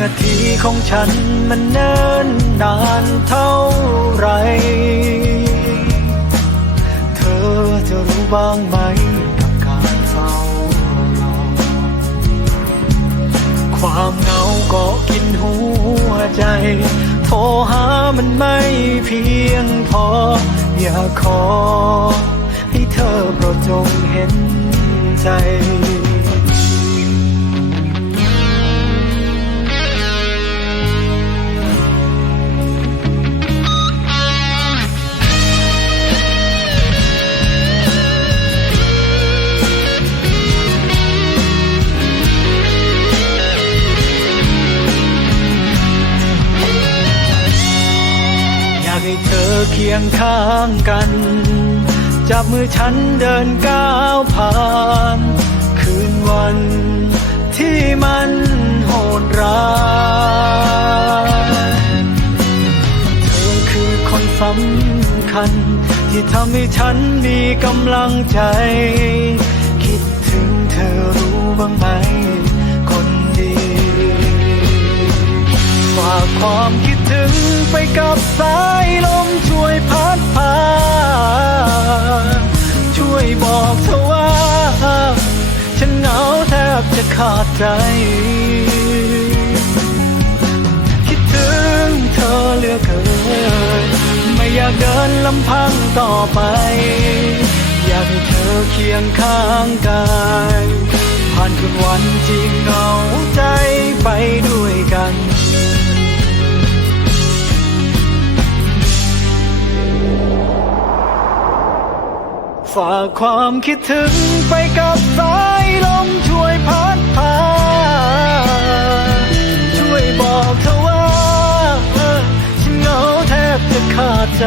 นาทีของฉันมันเนิ่นนานเท่าไร เธอจะรู้บ้างไหมกับการเฝ้ารอ ความเหงาก็กินหัวใจ โทรหามันไม่เพียงพอ อยากขอให้เธอโปรดจงเห็นใจ เธอเคียงข้างกัน จับมือฉันเดินก้าวผ่าน คืนวันที่มันโหดร้ายเธอคือคนสำคัญ ที่ทำให้ฉันมีกำลังใจ คิดถึงเธอรู้ บจะขาดใจ คิดถึงเธอเหลือเกิน ไม่อยากเดินลำพังต่อไป อยากให้เธอเคียงข้างกายผ่านคืนวันที่เหงาใจไปด้วยกันฝากความคิดถึงไปกับสายลม บจะขาดใจ